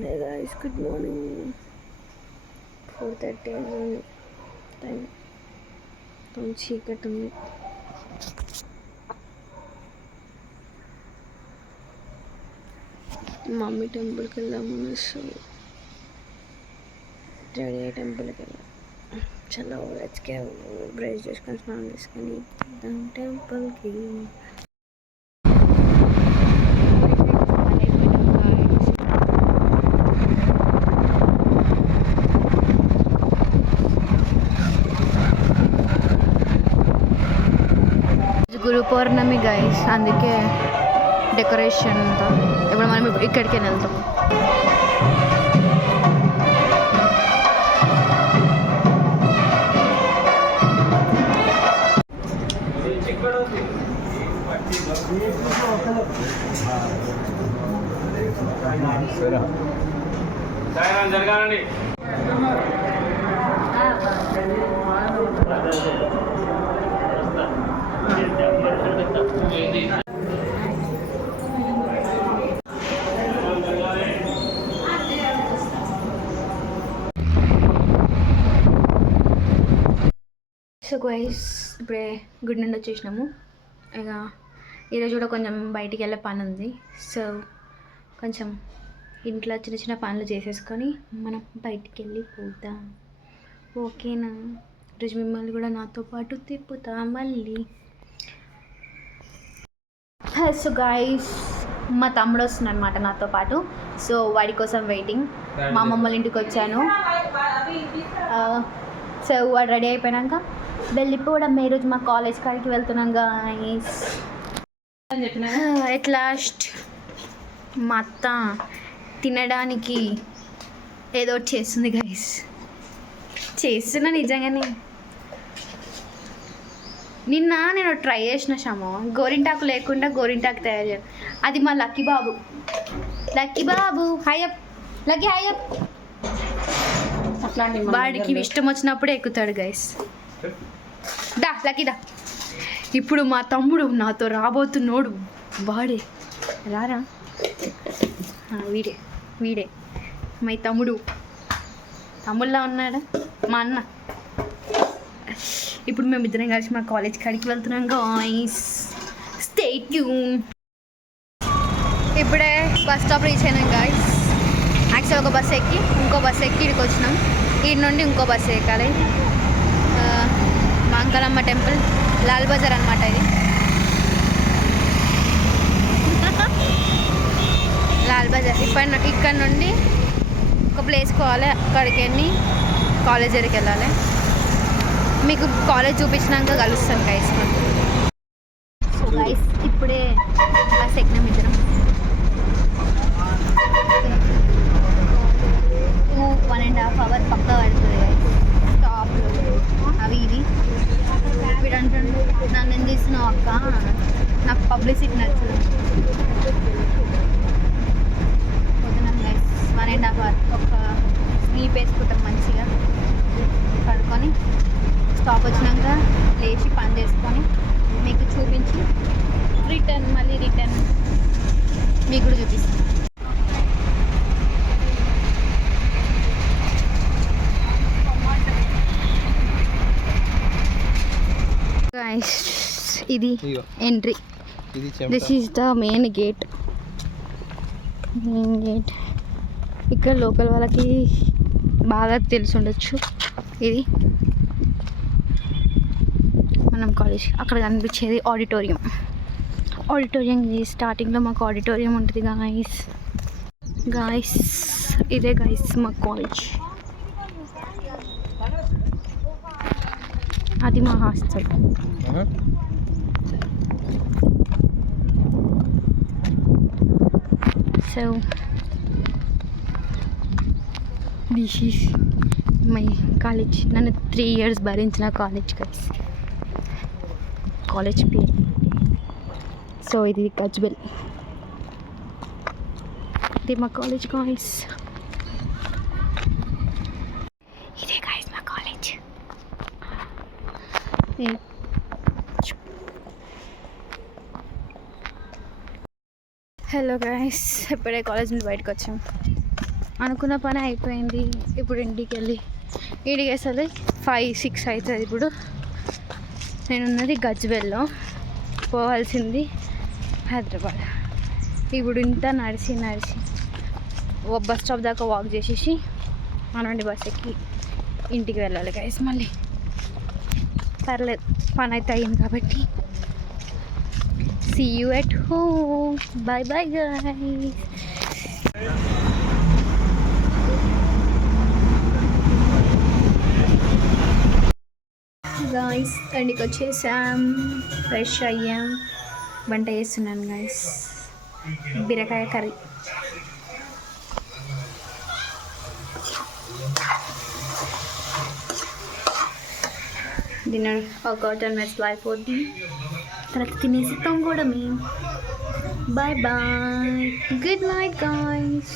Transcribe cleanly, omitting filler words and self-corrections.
Hey guys, good morning. 4:30 time చీకటి ఉంది. Mummy టెంపుల్కి వెళ్దాము. సో రెడీ అయ్యే టెంపుల్కి వెళ్ళాం. చాలా లెట్స్కే బ్రష్ చేసుకొని స్నానం చేసుకొని టెంపుల్కి. గురు పౌర్ణమి గైస్, అందుకే డెకరేషన్ అంతా. ఇప్పుడు మనం ఇక్కడికి వెళ్తాం. జరగాలండి. సో గైస్, ఇప్పుడే గుడి నుండి వచ్చేసినాము. ఇక ఈరోజు కూడా కొంచెం బయటికి వెళ్ళే పని ఉంది. సో కొంచెం ఇంట్లో చిన్న చిన్న పనులు చేసేసుకొని మనం బయటికి వెళ్ళి పోతాం. ఓకేనా? ఈరోజు మిమ్మల్ని కూడా నాతో పాటు తిప్పుతా మళ్ళీ. సో గైస్, మా తమ్ముడు వస్తున్నాడు అనమాట నాతో పాటు. సో వాడి కోసం వెయిటింగ్. మా అమ్మమ్మల ఇంటికి వచ్చాను. సో వాడు రెడీ అయిపోయాక వెళ్ళిపోవడం. ఈరోజు మా కాలేజ్ కాడికి వెళ్తున్నాం గైస్. ఎట్ లాస్ట్ మా అత్త తినడానికి ఏదో ఒకటి చేస్తుంది గైస్. చేస్తున్నా నిజంగానే. నిన్న నేను ట్రై చేసిన షాము, గోరింటాకు లేకుండా గోరింటాకు తయారు చేయాలి. అది మా లక్కీ బాబు. లక్కీ బాబు హైయప్, లక్కీ హైయప్. వాడికి ఇష్టం వచ్చినప్పుడే ఎక్కుతాడు గైస్. దా లక్కీ దా. ఇప్పుడు మా తమ్ముడు నాతో రాబోతున్నాడు. వాడే రారా. వీడే వీడే మా తమ్ముడు. తమ్ముళ్ళ ఉన్నాడా మా అన్న. ఇప్పుడు మేము ఇద్దరం కలిసి మా కాలేజ్ కాడికి వెళ్తున్నాం గాయ్స్. Stay tune. ఇప్పుడే బస్ స్టాప్ రీచ్ అయినాం గాయ్స్. యాక్చువల్ ఒక బస్ ఎక్కి ఇంకో బస్ ఎక్కి ఇక్కడికి వచ్చినాం. ఇక్కడి నుండి ఇంకో బస్సు ఎక్కాలి. మాంకాలమ్మ టెంపుల్, లాల్ బజార్ అనమాట ఇది. లాల్ బజార్. ఇక్కడ నుండి ఒక ప్లేస్కి పోవాలి. అక్కడికి వెళ్ళి కాలేజ్ దగ్గరికి వెళ్ళాలి. మీకు కాలేజ్ చూపించినాక కలుస్తాను గైస్. సో గైస్, ఇప్పుడే బస్ ఎక్కినాం ఇద్దరం. 1.5 hours పక్కా పడుతుంది గైస్. స్టాప్లు అవి ఇవి. ఇప్పుడు అంటుండు, నన్ను ఏం తీస్తున్నావు అక్క, నాకు పబ్లిసిటీ నచ్చదు. పోతున్నాం గైస్. 1.5 hours ఒక స్లీప్ వేసుకుంటాం మంచిగా పడుకొని. స్టాప్ వచ్చినాక లేచి పని చేసుకొని మీకు చూపించి మళ్ళీ రిటర్న్ మీకు కూడా చూపిస్తాను. ఇది entry. This is the main gate. ఇక్కడ లోకల్ వాళ్ళకి బాగా తెలిసి ఉండొచ్చు. ఇది మనం కాలేజ్. అక్కడ కనిపించేది ఆడిటోరియం. స్టార్టింగ్లో మాకు ఆడిటోరియం ఉంటుంది గాయస్. ఇదే గాయస్ మా కాలేజ్. అది మా hostel. So this is my college. నన్ను 3 years భరించిన కాలేజ్ గైస్. కాలేజ్ పేరు. సో ఇది గజ్బెల్. ఇది మా కాలేజ్ గాయస్. ఇదే గాయస్ మా కాలేజ్. హలో గైస్, ఇప్పుడే కాలేజ్ నుండి బయటకు వచ్చాం. అనుకున్న పని అయిపోయింది. ఇప్పుడు ఇంటికి అసలు 5-6 అవుతుంది. ఇప్పుడు నేనున్నది గజ్వేల్లో, పోవాల్సింది హైదరాబాద్. ఇప్పుడు ఇంత నడిచి బస్ స్టాప్ దాకా వాక్ చేసేసి అనండి బస్ ఎక్కి ఇంటికి వెళ్ళాలి గైస్. మళ్ళీ పర్లేదు, పని అయితే అయ్యింది కాబట్టి. See you at home. Bye bye guys. Guys ఇంటికి వచ్చేసాం, ఫ్రెష్ అయ్యాం. వంట చేస్తున్నాను గాయస్, బీరకాయ కర్రీ. డిన్నర్ ఒక 10 minutes అయిపోద్ది, తర్వాత తినేసిస్తాం కూడా మేము. Bye bye, good night guys.